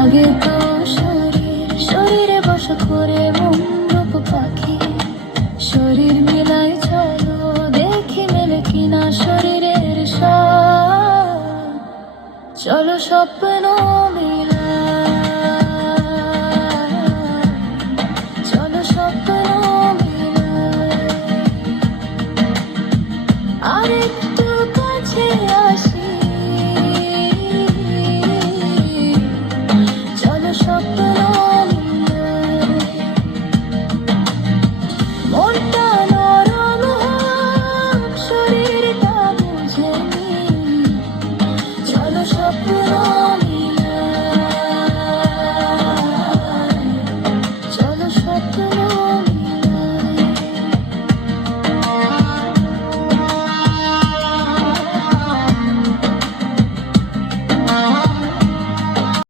আগে তো শরীরে বসা করে মন রূপ পাখি, শরীর মিলাই চলো দেখি মেলে কিনা শরীরের সাথ। চলো স্বপ্ন মিল